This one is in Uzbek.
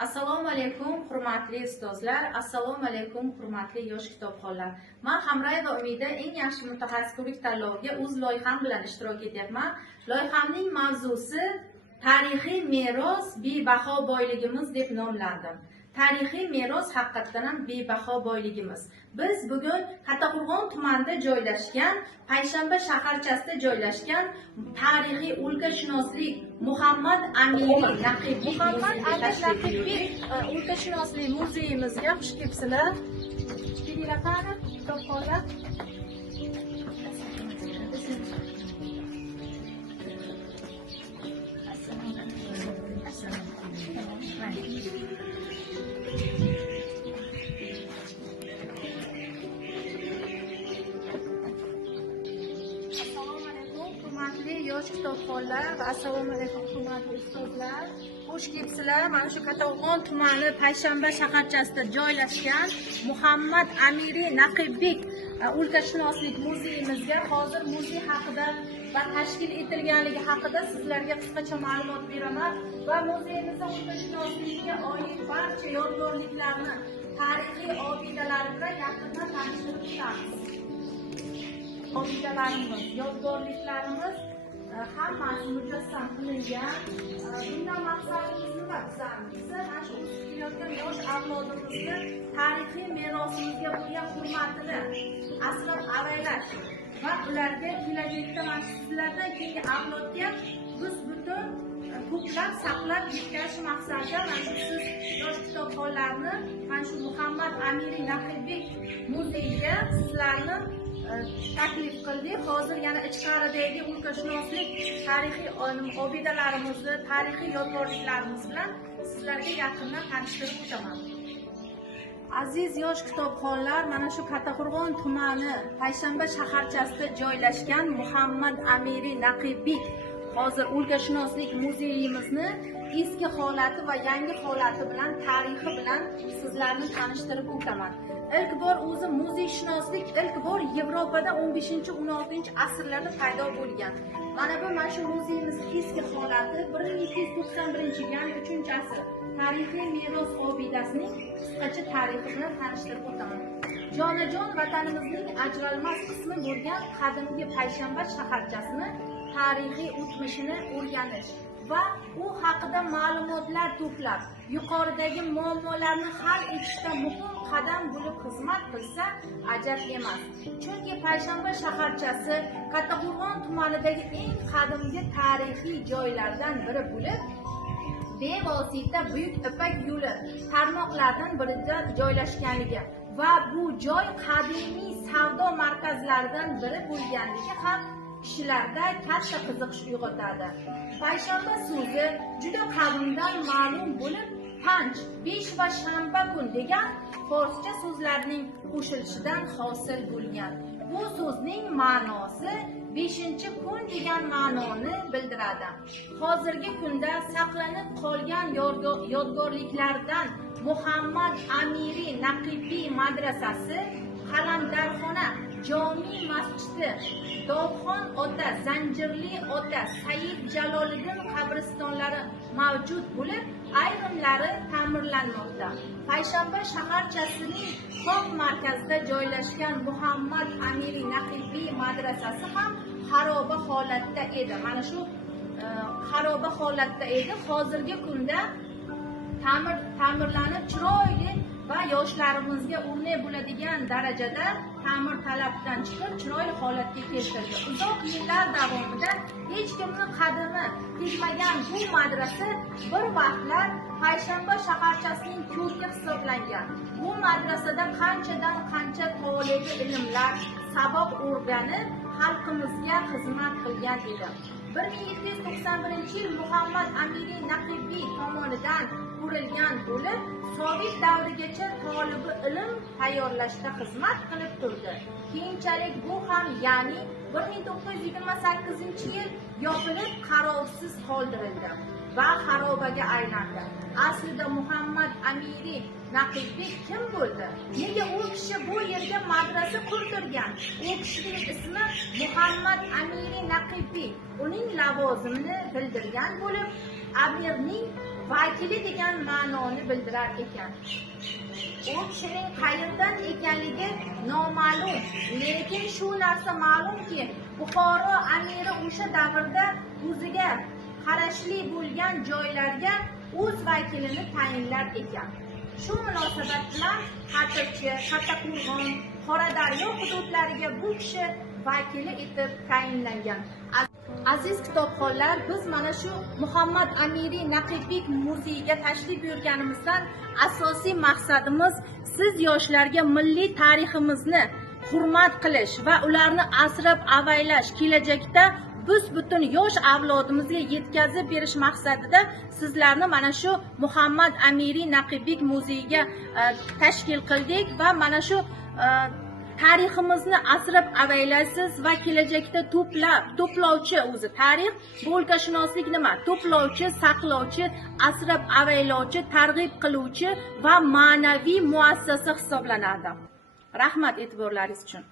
Assalomu alaykum hurmatli ustozlar, assalomu alaykum hurmatli yosh kitobxonlar. Men Hamrayeva Umida eng yaxshi mutaxassislik tanloviga o'z loyiham bilan ishtirok etyapman. Loyihamning mavzusi tarixiy meros bebaho boyligimiz deb nomlandim. Tarixiy meros haqiqatan ham bebaho boyligimiz. Biz bugun Kattaqo'rg'on tumanida joylashgan, Payshanba shaharchasida joylashgan tarixiy o'lkashunoslik Muhammad Amiri Naqibik o'lkashunoslik muzeyimizga xush kelibsizlar. Kelinglar qani, kitobxonlar. Yosh kitobxonlar va assalomu alaykum hurmatli ustozlar. Xush kelibsizlar. Mana shu Kattaqo'rg'on tumani Payshanba shaharchasida joylashgan Muhammad Amiri Naqibik o'lkashunoslik muzeyimizga hozir muzey haqida va tashkil etilganligi haqida sizlarga qisqacha ma'lumot beraman va muzeyimizda o'lkashunoslikka oid barcha yodgorliklarni, tarixiy obidalar bilan yaqindan tanishtirib o'tamiz. Obidalarimiz, yodgorliklarimiz hammasi mujassam qilingan. Bundan maqsadimiz nima? Bizni mana shu o'sib kelayotgan yosh avlodimizni tarixiy merosimizga bo'lgan hurmatini asrab avaylash va ularga kelajakda mana sizlardan keyingi avlodga biz butun ko'plab saqlab yetkazish maqsadida mana shu siz yosh kitobxonlarni mana shu Muhammad Amiri Naqibik muzeyiga sizlarni taklif qildik. Hozir yana ichkaridagi o'lkashunoslik tarixiy obidalarimizni, tarixiy yodgorliklarimiz bilan sizlarga yaqindan tanishtirib o'taman. Aziz yosh kitobxonlar, mana shu Kattaqo'rg'on tumani Payshanba shaharchasida joylashgan Muhammad Amiri Naqibik hozir o'lkashunoslik muzeyimizni eski holati va yangi holati bilan, tarixi bilan sizlarni tanishtirib o'taman. İlk bor o'zi muzeyshunoslik ilk bor Yevropada 15-16 asrlarda paydo bo'lgan. Mana bu mana shu muzeyimiz eski holati 1291 ya'ni 3-asr tarixiy meros obidasining qisqacha tarixi bilan tanishtirib o'taman. Jonajon vatanimizning ajralmas qismi bo'lgan qadimgi Payshanba shaharchasini tarixiy o'tmishini o'rganish va u haqida ma'lumotlar to'plab yuqoridagi muammolarni hal etishda muhim qadam bo'lib xizmat qilsa ajab emas. Chunki Payshanba shaharchasi Kattaqo'rg'on tumanidagi eng qadimgi tarixiy joylardan biri bo'lib, bevosita Buyuk Ipak yo'li tarmoqlaridan birida joylashganligi va bu joy qadimiy savdo markazlaridan biri bo'lganligi ham kishilarda katta qiziqish uyg'otadi. Payshanba so'zi juda qadimdan ma'lum bo'lib, panj, 5 va shanba kun degan forscha so'zlarning qo'shilishidan hosil bo'lgan. Bu so'zning ma'nosi 5-kun degan ma'noni bildiradi. Hozirgi kunda saqlanib qolgan yodgorliklardan Muhammad Amiri Naqibiy madrasasi, Qalamdarxona, Jomi masjidi, Dovxon ota, Zanjirli ota, Said Jaloliddin qabristonlari mavjud bo'lib, ayrimlari ta'mirlanmoqda. Payshanba shaharchasining qoq markazida joylashgan Muhammad Amiri Naqibiy madrasasi ham xaroba holatda edi. Mana shu xaroba holatda edi. Hozirgi kunda ta'mirlanib chiroyli va yoshlarimizga o'rnak bo'ladigan darajada ta'mir talabdan chiqib chiroyli holatga keltirildi. Uzoq yillar davomida hech kimning qadami tegmagan bu madrasa bir vaqtlar Payshanba shaharchasining ko'rki hisoblangan. Bu madrasada qanchadan qancha tolibi ilmlar, saboq o'rganib, xalqimizga xizmat qilgan edi. 1791-yil Muhammad Amiri Naqibiy tomonidan qurilgan bo'lib, Sovet davrigacha tolibi ilm tayyorlashda xizmat qilib turdi. Keyinchalik bu ham, ya'ni 1928-yil yopilib qarovsiz qoldirildi va xarobaga aylandi. Aslida Muhammad Amiri Naqibik kim bo'ldi? Nega u kishi bu yerga madrasa qurdirgan? U kishining ismi Muhammad Amiri Naqibik. Uning lavozimini bildirgan bo'lib, amirning vakili degan ma'noni bildirar ekan. U kishining qayerdan ekanligi noma'lum, lekin shu narsa ma'lumki, Buxoro amiri o'sha davrda o'ziga qarashli bo'lgan joylarga o'z vakilini tayinlar ekan. Shu munosabat bilan Xatirchi, Kattaqo'rg'on, Qoradaryo hududlariga bu kishi vakili etib tayinlangan. Aziz kitobxonlar, biz mana shu Muhammad Amiri Naqibbek muzeyiga tashrif buyurganimizdan asosiy maqsadimiz siz yoshlarga milliy tariximizni hurmat qilish va ularni asrab-avaylash, kelajakda biz butun yosh avlodimizga yetkazib berish maqsadida sizlarni mana shu Muhammad Amiri Naqibbek muzeyiga tashkil qildik va mana shu tariximizni asrab-avaylaysiz va kelajakda to'plovchi, o'zi tarix, bo'lkashunoslik nima? To'plovchi, saqlovchi, asrab-avaylovchi, targ'ib qiluvchi va ma'naviy muassasa hisoblanadi. Rahmat e'tiborlaringiz uchun.